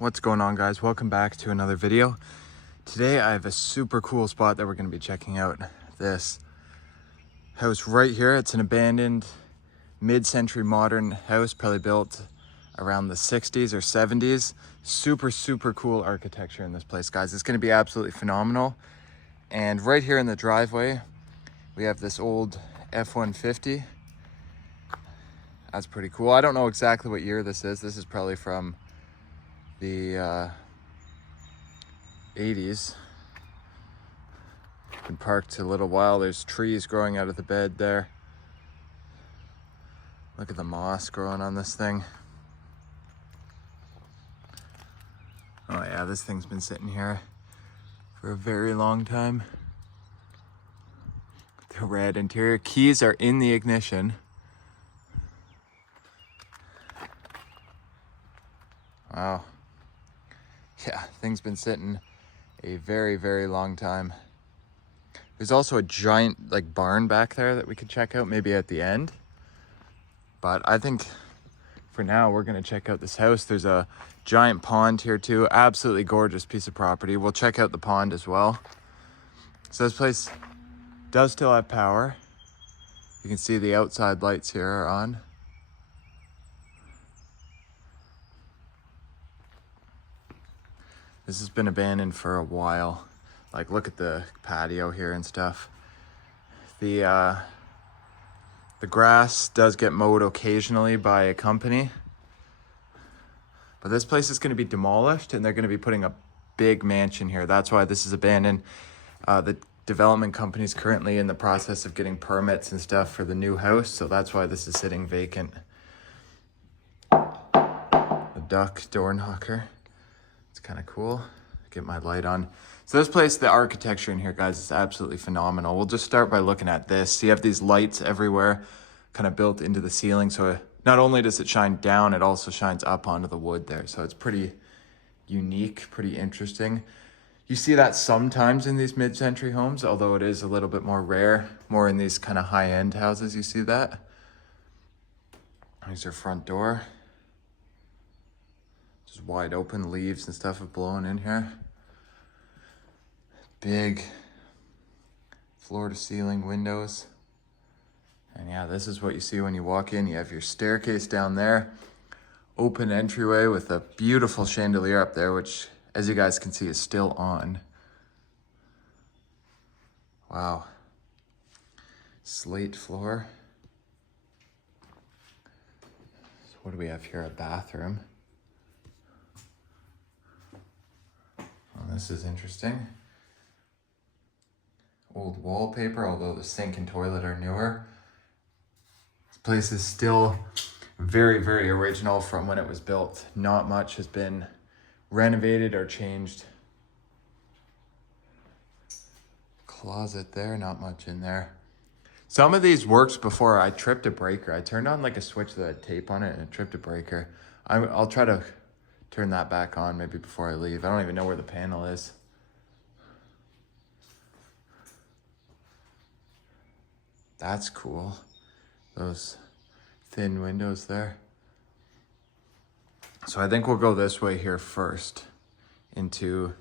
What's going on, guys? Welcome back to another video. Today I have a super cool spot that we're going to be checking out. This house right here, it's an abandoned mid-century modern house, probably built around the 60s or 70s. Super cool architecture in this place, guys. It's going to be absolutely phenomenal. And right here in the driveway we have this old F-150. That's pretty cool. I don't know exactly what year this is. This is probably from the 80s. Been parked a little while. There's trees growing out of the bed there. Look at the moss growing on this thing. Oh yeah, this thing's been sitting here for a very long time. The red interior. Keys are in the ignition. Wow. Yeah, thing's been sitting a very long time. There's also a giant like barn back there that we could check out maybe at the end. But I think for now we're gonna check out this house. There's a giant pond here too. Absolutely gorgeous piece of property. We'll check out the pond as well. So this place does still have power. You can see the outside lights here are on. This has been abandoned for a while. Like, look at the patio here and stuff. The grass does get mowed occasionally by a company. But this place is going to be demolished and they're going to be putting a big mansion here. That's why this is abandoned. The development company is currently in the process of getting permits and stuff for the new house. So that's why this is sitting vacant. A duck door knocker. It's kind of cool. Get my light on. So this place, the architecture in here, guys, is absolutely phenomenal. We'll just start by looking at this. You have these lights everywhere, kind of built into the ceiling. So not only does it shine down, it also shines up onto the wood there. So it's pretty unique, pretty interesting. You see that sometimes in these mid-century homes, although it is a little bit more rare, more in these kind of high-end houses, you see that. There's your front door. Just wide open, leaves and stuff have blown in here. Big floor to ceiling windows. And yeah, this is what you see when you walk in. You have your staircase down there. Open entryway with a beautiful chandelier up there, which, as you guys can see, is still on. Wow. Slate floor. So what do we have here? A bathroom. This is interesting. Old wallpaper, although the sink and toilet are newer. This place is still very original from when it was built. Not much has been renovated or changed. Closet there, not much in there. Some of these worked before I tripped a breaker. I turned on like a switch that had tape on it and it tripped a breaker. I'll try to turn that back on maybe before I leave. I don't even know where the panel is. That's cool. Those thin windows there. So I think we'll go this way here first into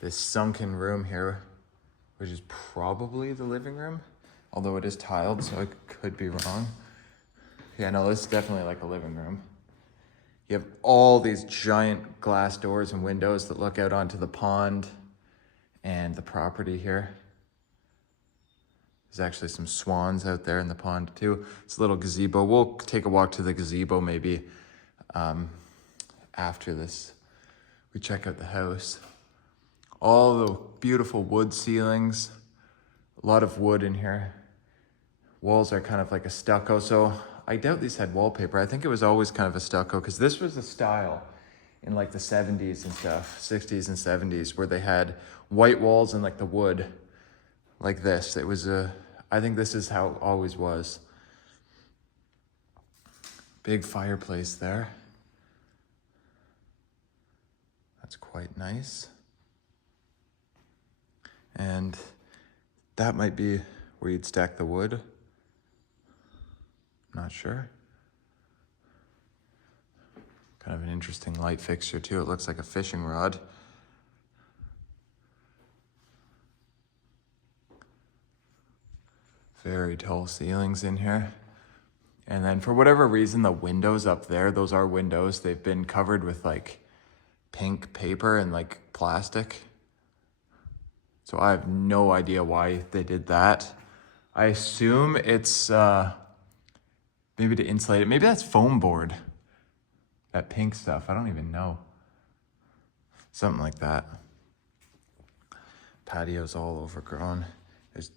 this sunken room here, which is probably the living room, although it is tiled, so I could be wrong. Yeah, no, this is definitely like a living room. You have all these giant glass doors and windows that look out onto the pond and the property here. There's actually some swans out there in the pond too. It's a little gazebo. We'll take a walk to the gazebo maybe after this. We check out the house. All the beautiful wood ceilings. A lot of wood in here. Walls are kind of like a stucco, so I doubt these had wallpaper. I think it was always kind of a stucco because this was the style in like the 70s and stuff, 60s and 70s, where they had white walls and like the wood like this. It was I think this is how it always was. Big fireplace there. That's quite nice. And that might be where you'd stack the wood. Not sure. Kind Kind of an interesting light fixture too. It looks like a fishing rod. Very tall ceilings in here. And then for whatever reason, the windows up there, those are windows. They've been covered with like pink paper and like plastic. So I have no idea why they did that. I assume it's maybe to insulate it. Maybe that's foam board. That pink stuff, I don't even know. Something like that. Patio's all overgrown. There's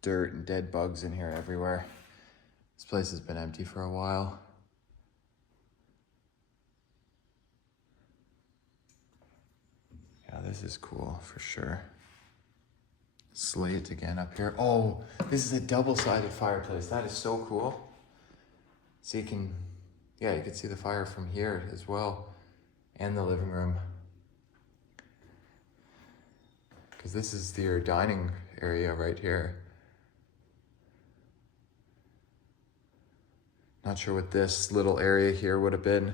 dirt and dead bugs in here everywhere. This place has been empty for a while. Yeah, this is cool for sure. Slate again up here. Oh, this is a double-sided fireplace. That is so cool. So you can see the fire from here as well, and the living room. Because this is your dining area right here. Not sure what this little area here would have been.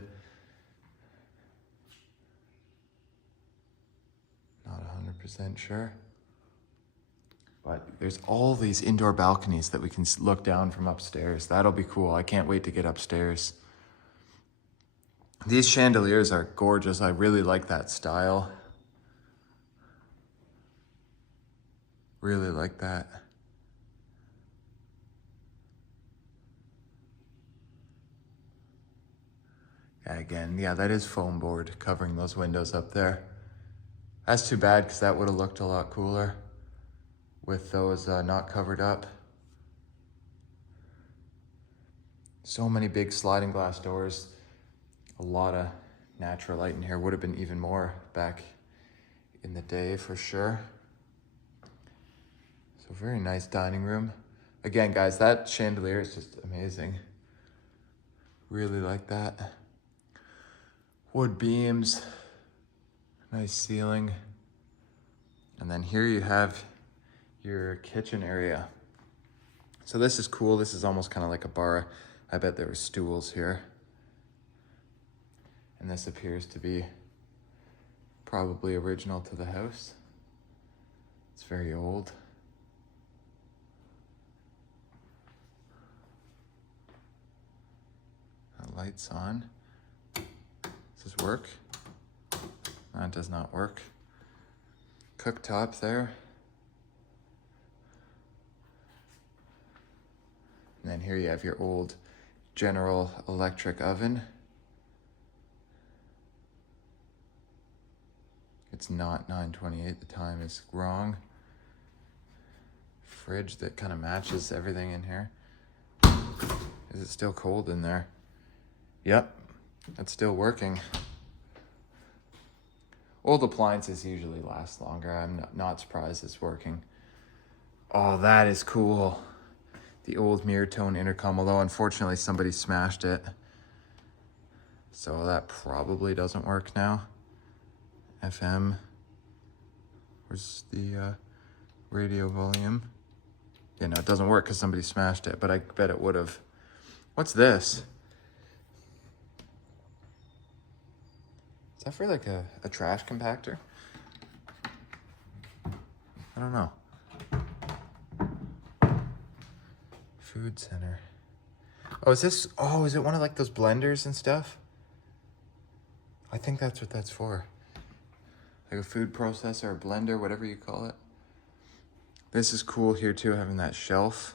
Not 100% sure. But there's all these indoor balconies that we can look down from upstairs. That'll be cool. I can't wait to get upstairs. These chandeliers are gorgeous. I really like that style. Really like that. Yeah, again, yeah, that is foam board covering those windows up there. That's too bad because that would have looked a lot cooler with those not covered up. So many big sliding glass doors. A lot of natural light in here. Would have been even more back in the day for sure. So very nice dining room. Again, guys, that chandelier is just amazing. Really like that. Wood beams, nice ceiling. And then here you have your kitchen area. So this is cool. This is almost kind of like a bar. I bet there were stools here. And this appears to be probably original to the house. It's very old. The light's on. Does this work? That does not work. Cooktop there. And then here you have your old General Electric oven. It's not 9:28, the time is wrong. Fridge that kind of matches everything in here. Is it still cold in there? Yep, it's still working. Old appliances usually last longer. I'm not surprised it's working. Oh, that is cool. The old mirror tone intercom, although unfortunately somebody smashed it. So that probably doesn't work now. FM. Where's the radio volume? Yeah, no, it doesn't work because somebody smashed it, but I bet it would have. What's this? Is that for like a trash compactor? I don't know. Food center. Oh, is this, oh, is it one of like those blenders and stuff? I think that's what that's for. Like a food processor or blender, whatever you call it. This is cool here too, having that shelf,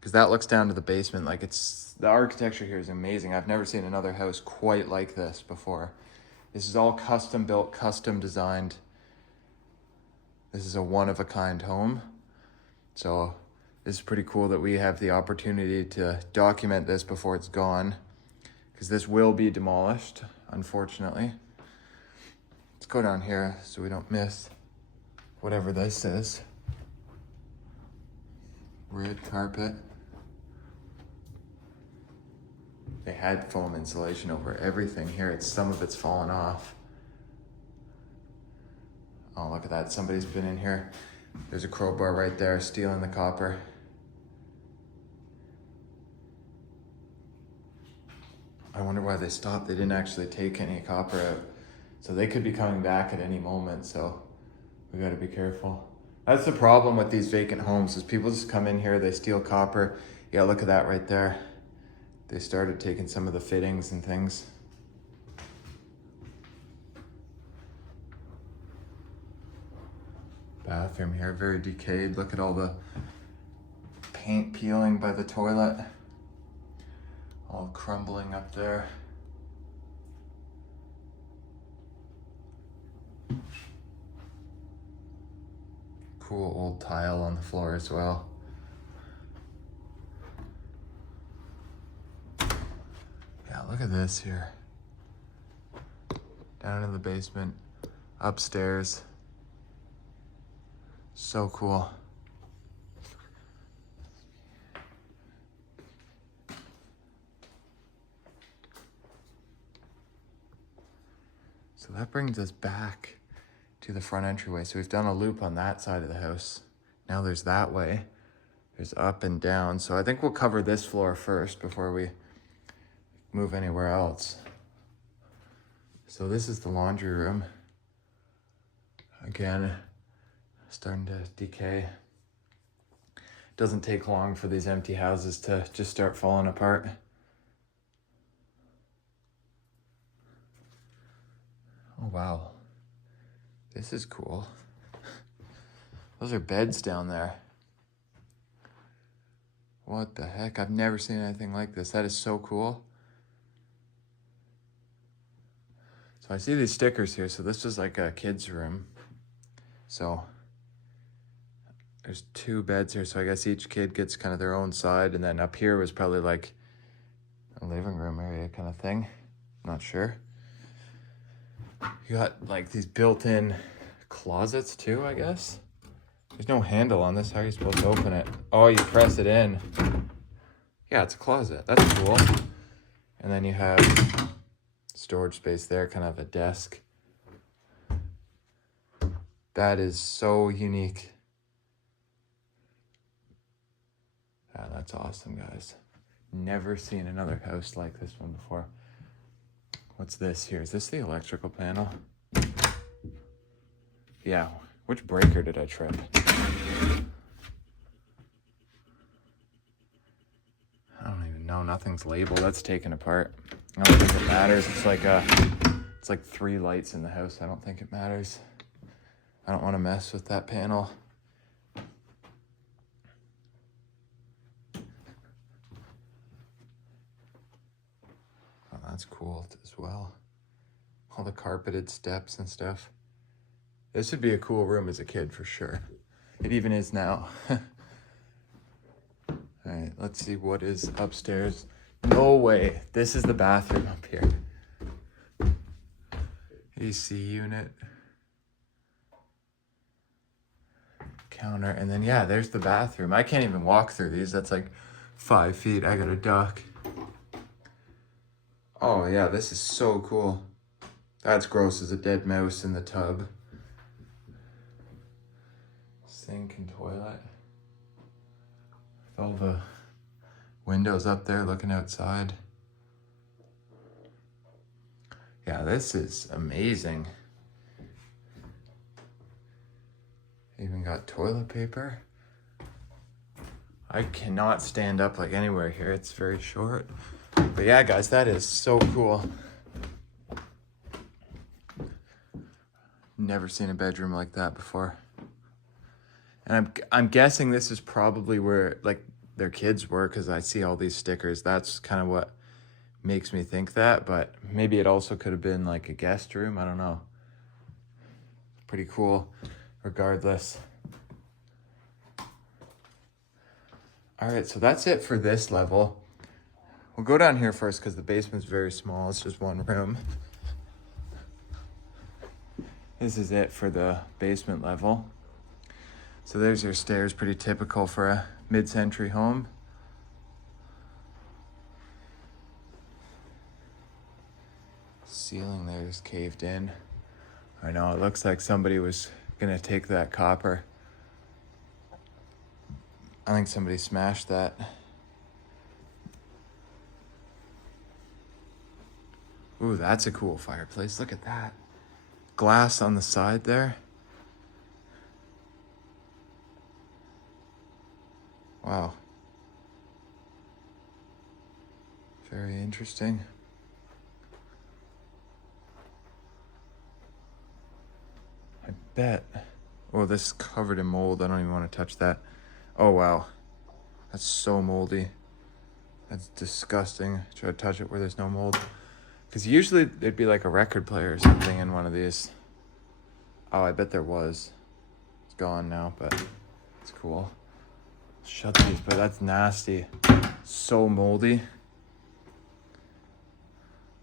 because that looks down to the basement. Like it's, the architecture here is amazing. I've never seen another house quite like this before. This is all custom built, custom designed. This is a one-of-a-kind home. So this is pretty cool that we have the opportunity to document this before it's gone, because this will be demolished, unfortunately. Let's go down here so we don't miss whatever this is. Red carpet. They had foam insulation over everything here. Some of it's fallen off. Oh, look at that. Somebody's been in here. There's a crowbar right there, stealing the copper. I wonder why they stopped. They didn't actually take any copper out. So they could be coming back at any moment, so we gotta be careful. That's the problem with these vacant homes, is people just come in here, they steal copper. Yeah, look at that right there. They started taking some of the fittings and things. Bathroom here, very decayed. Look at all the paint peeling by the toilet. All crumbling up there. Cool old tile on the floor as well. Yeah, look at this here. Down in the basement, upstairs. So cool. So that brings us back to the front entryway. So we've done a loop on that side of the house. Now there's that way. There's up and down. So I think we'll cover this floor first before we move anywhere else. So this is the laundry room. Again, starting to decay. Doesn't take long for these empty houses to just start falling apart. Oh wow, this is cool. Those are beds down there. What the heck? I've never seen anything like this. That is so cool. So I see these stickers here. So this is like a kid's room. So there's 2 beds here. So I guess each kid gets kind of their own side. And then up here was probably like a living room area kind of thing. Not sure. You got like these built-in closets too, I guess. There's no handle on this. How are you supposed to open it? Oh, you press it in. Yeah, it's a closet. That's cool. And then you have storage space there, kind of a desk. That is so unique. Yeah, that's awesome, guys. Never seen another house like this one before. What's this here? Is this the electrical panel? Yeah. Which breaker did I trip? I don't even know. Nothing's labeled. That's taken apart. I don't think it matters. It's like 3 lights in the house. I don't think it matters. I don't want to mess with that panel. Oh, that's cool as well. All the carpeted steps and stuff. This would be a cool room as a kid for sure. It even is now. All right, let's see what is upstairs. No way. This is the bathroom up here. AC unit. Counter. And then, yeah, there's the bathroom. I can't even walk through these. That's like 5 feet. I gotta duck. Oh, yeah, this is so cool. That's gross as a dead mouse in the tub. Sink and toilet. With all the windows up there looking outside. Yeah, this is amazing. Even got toilet paper. I cannot stand up like anywhere here. It's very short. But yeah, guys, that is so cool. Never seen a bedroom like that before. And I'm guessing this is probably where like their kids were, because I see all these stickers. That's kind of what makes me think that, but maybe it also could have been like a guest room. I don't know. Pretty cool regardless. All right, so that's it for this level. We'll go down here first because the basement's very small. It's just 1 room. This is it for the basement level. So there's your stairs, pretty typical for a mid-century home. Ceiling there is caved in. I know, it looks like somebody was gonna take that copper. I think somebody smashed that. Ooh, that's a cool fireplace. Look at that. Glass on the side there. Wow. Very interesting. I bet. Oh, this is covered in mold. I don't even want to touch that. Oh, wow. That's so moldy. That's disgusting. Try to touch it where there's no mold. Because usually there'd be like a record player or something in one of these. Oh, I bet there was. It's gone now, but it's cool. Shut these, but that's nasty. So moldy.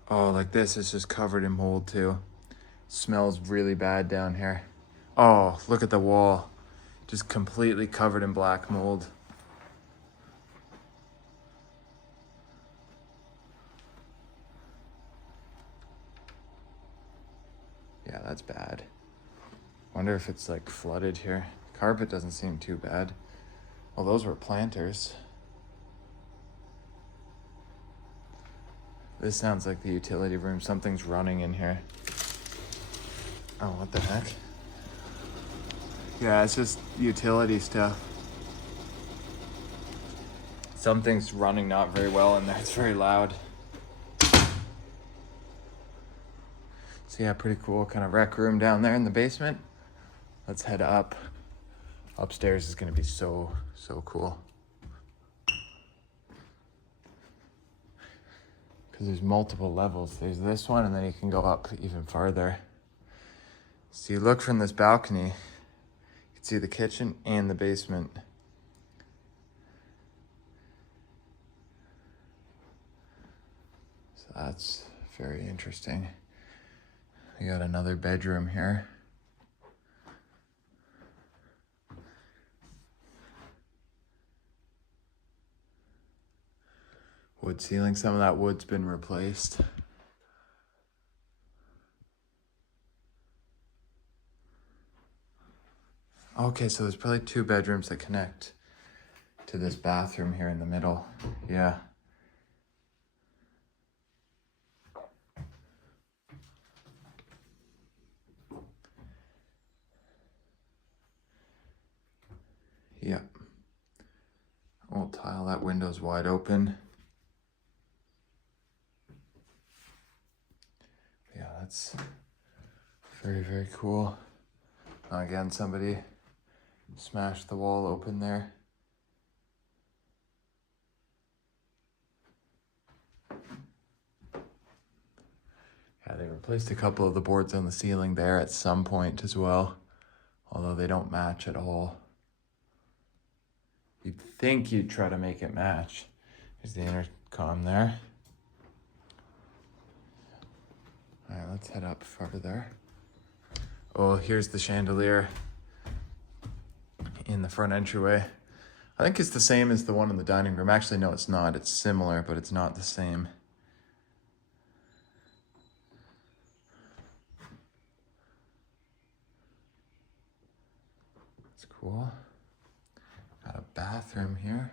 Oh, like this is just covered in mold too. Smells really bad down here. Oh, look at the wall. Just completely covered in black mold. Yeah, that's bad. Wonder if it's like flooded here. Carpet doesn't seem too bad. Well, those were planters. This sounds like the utility room. Something's running in here. Oh, what the heck? Yeah, it's just utility stuff. Something's running not very well in there. It's very loud. So yeah, pretty cool kind of rec room down there in the basement. Let's head up. Upstairs is gonna be so cool. Because there's multiple levels. There's this one, and then you can go up even farther. So you look from this balcony, you can see the kitchen and the basement. So that's very interesting. We got another bedroom here. Wood ceiling, some of that wood's been replaced. Okay, so there's probably 2 bedrooms that connect to this bathroom here in the middle. Yeah. Yep. Old tile, that window's wide open. Yeah, that's very cool. Again, somebody smashed the wall open there. Yeah, they replaced a couple of the boards on the ceiling there at some point as well, although they don't match at all. You'd think you'd try to make it match. There's the intercom there. All right, let's head up further. Oh, here's the chandelier in the front entryway. I think it's the same as the one in the dining room. Actually, no, it's not. It's similar, but it's not the same. It's cool. Got a bathroom here.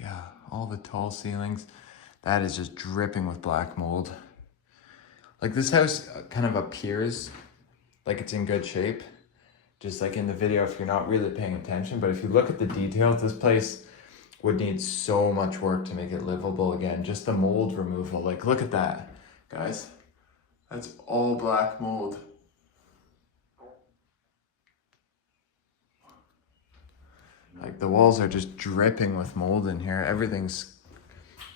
Yeah, all the tall ceilings. That is just dripping with black mold. Like, this house kind of appears like it's in good shape, just like in the video if you're not really paying attention. But if you look at the details, this place would need so much work to make it livable again. Just the mold removal. Like, look at that, guys. That's all black mold. Like, the walls are just dripping with mold in here. Everything's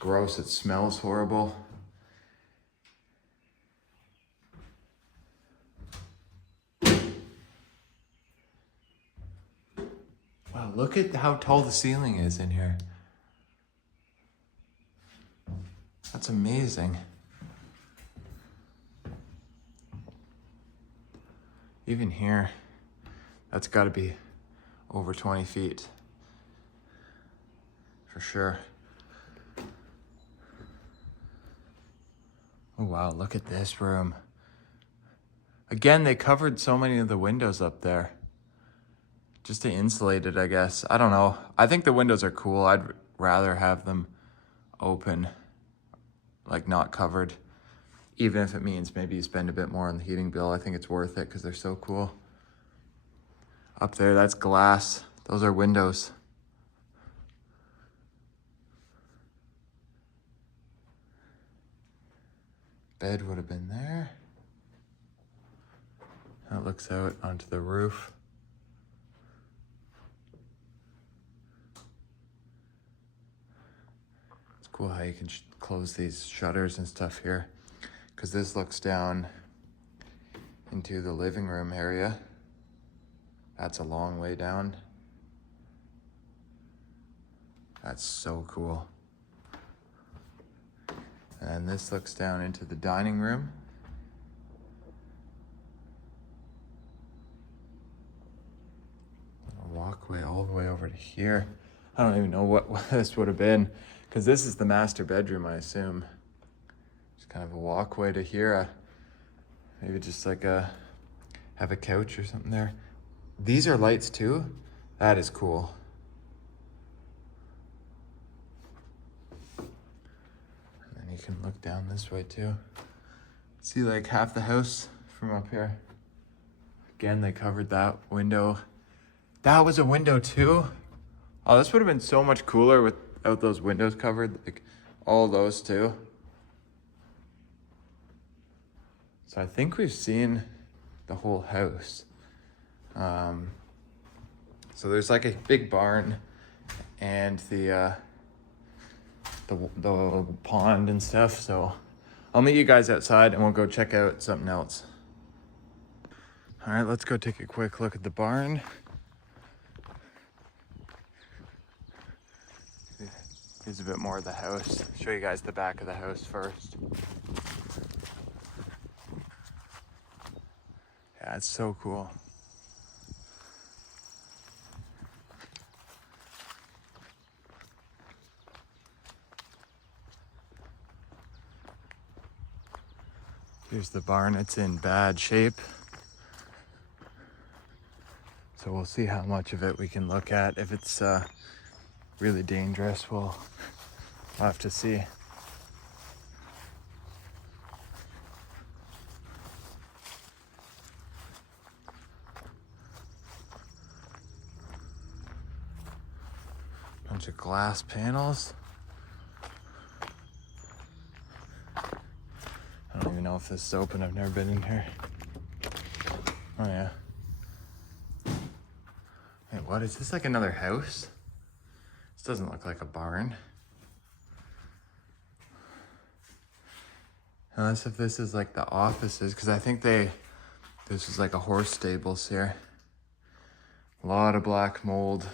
gross. It smells horrible. Wow, look at how tall the ceiling is in here. That's amazing. Even here, that's got to be over 20 feet. For sure. Oh wow, look at this room. Again, they covered so many of the windows up there. Just to insulate it, I guess. I don't know. I think the windows are cool. I'd rather have them open, like not covered. Even if it means maybe you spend a bit more on the heating bill, I think it's worth it because they're so cool. Up there, that's glass. Those are windows. Bed would have been there. That looks out onto the roof. It's cool how you can close these shutters and stuff here, because this looks down into the living room area. That's a long way down. That's so cool. And this looks down into the dining room. A walkway all the way over to here. I don't even know what this would have been, because this is the master bedroom, I assume. Just kind of a walkway to here. Maybe just like have a couch or something there. These are lights too. That is cool. And then you can look down this way too. See like half the house from up here. Again, they covered that window. That was a window too. Oh, this would have been so much cooler without those windows covered. Like all those too. So I think we've seen the whole house. So there's like a big barn and the pond and stuff. So I'll meet you guys outside and we'll go check out something else. All right, let's go take a quick look at the barn. Here's a bit more of the house. Show you guys the back of the house first. Yeah, it's so cool. Here's the barn. It's in bad shape. So we'll see how much of it we can look at. If it's really dangerous, we'll have to see. Bunch of glass panels. I don't even know if this is open. I've never been in here. Oh yeah. Wait, what is this, like another house? This doesn't look like a barn. Unless if this is like the offices, because I think this is like a horse stables here. A lot of black mold.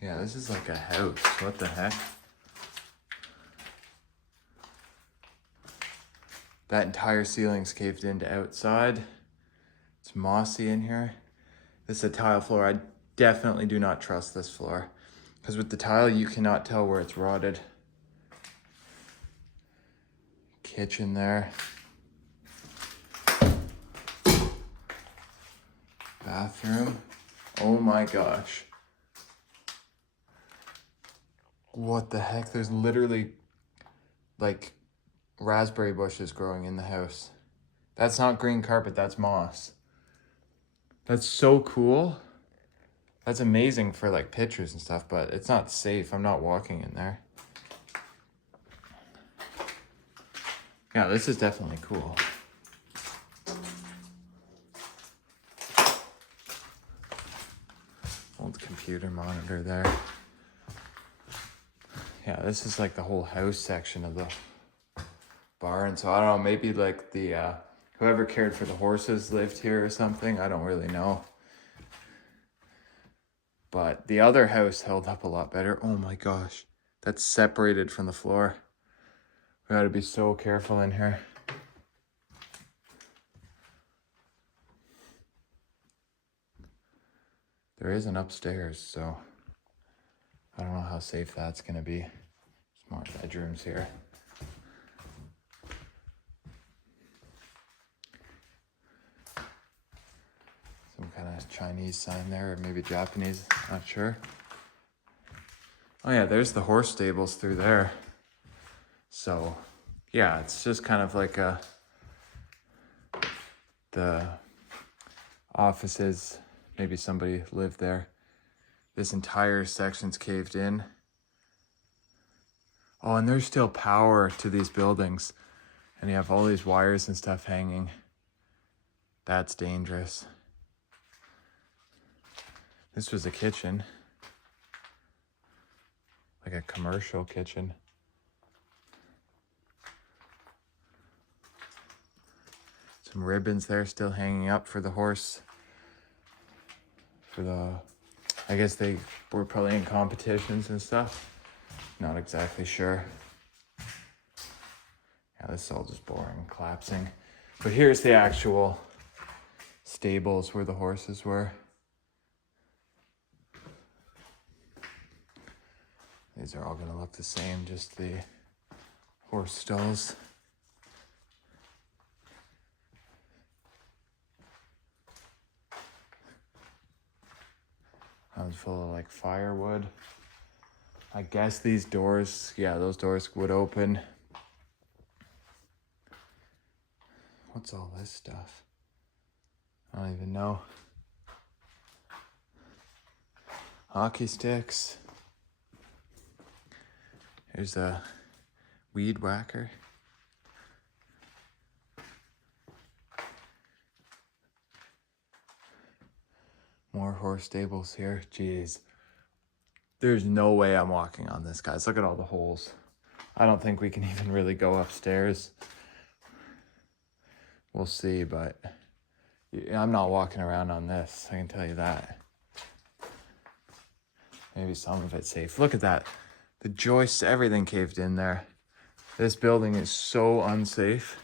Yeah, this is like a house. What the heck? That entire ceiling's caved into outside. It's mossy in here. This is a tile floor. I definitely do not trust this floor, because with the tile, you cannot tell where it's rotted. Kitchen there. Bathroom. Oh my gosh. What the heck? There's literally like raspberry bushes growing in the house. That's not green carpet, that's moss. That's so cool. That's amazing for like pictures and stuff, but it's not safe. I'm not walking in there. Yeah, this is definitely cool. Old computer monitor there. Yeah, this is like the whole house section of the barn. So I don't know, maybe like the whoever cared for the horses lived here or something. I don't really know. But the other house held up a lot better. Oh my gosh, that's separated from the floor. We gotta be so careful in here. There is an upstairs, so I don't know how safe that's gonna be. There's more bedrooms here. Some kind of Chinese sign there, or maybe Japanese, not sure. Oh yeah, there's the horse stables through there. So yeah, it's just kind of like the offices, maybe somebody lived there. This entire section's caved in. Oh, and there's still power to these buildings. And you have all these wires and stuff hanging. That's dangerous. This was a kitchen. Like a commercial kitchen. Some ribbons there still hanging up for the horse. I guess they were probably in competitions and stuff. Not exactly sure. Yeah, this is all just boring, collapsing. But here's the actual stables where the horses were. These are all gonna look the same, just the horse stalls. That one's full of like firewood. I guess these doors, yeah, those doors would open. What's all this stuff? I don't even know. Hockey sticks. There's a weed whacker. More horse stables here. Jeez. There's no way I'm walking on this, guys. Look at all the holes. I don't think we can even really go upstairs. We'll see, but I'm not walking around on this. I can tell you that. Maybe some of it's safe. Look at that. The joists, everything caved in there. This building is so unsafe.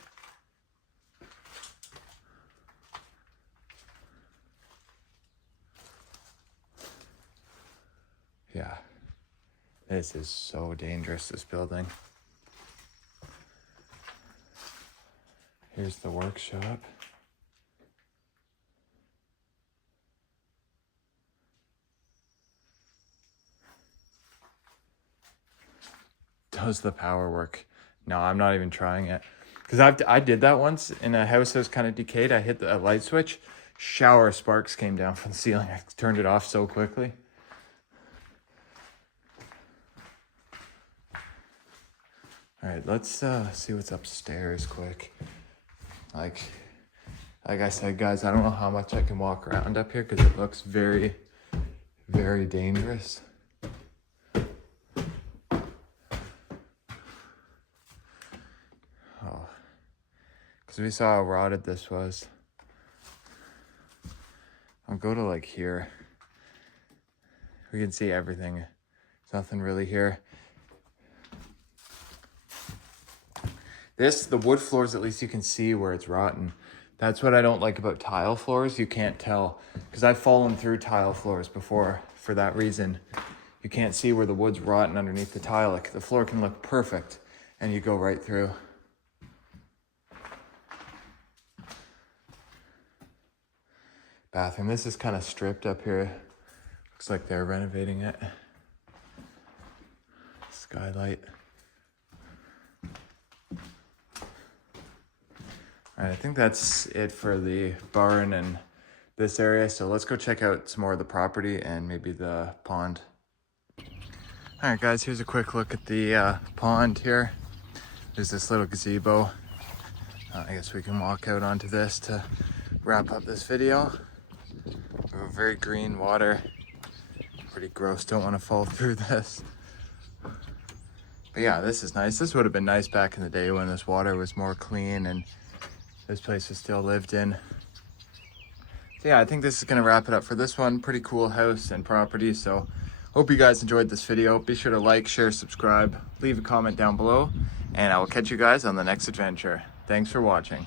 Yeah, this is so dangerous, this building. Here's the workshop. Does the power work? No, I'm not even trying it. Because I did that once in a house that was kind of decayed. I hit the light switch. Shower sparks came down from the ceiling. I turned it off so quickly. All right, let's see what's upstairs quick. Like I said, guys, I don't know how much I can walk around up here because it looks very, very dangerous. Oh, because we saw how rotted this was. I'll go to like here. We can see everything. There's nothing really here. The wood floors, at least you can see where it's rotten. That's what I don't like about tile floors. You can't tell, because I've fallen through tile floors before for that reason. You can't see where the wood's rotten underneath the tile. Like the floor can look perfect and you go right through. Bathroom, this is kind of stripped up here. Looks like they're renovating it. Skylight. All right, I think that's it for the barn and this area. So let's go check out some more of the property and maybe the pond. All right, guys, here's a quick look at the pond here. There's this little gazebo. I guess we can walk out onto this to wrap up this video. Very green water. Pretty gross, don't want to fall through this. But yeah, this is nice. This would have been nice back in the day when this water was more clean and this place was still lived in. So yeah, I think this is gonna wrap it up for this one. Pretty cool house and property. So hope you guys enjoyed this video. Be sure to like, share, subscribe, leave a comment down below, and I will catch you guys on the next adventure. Thanks for watching.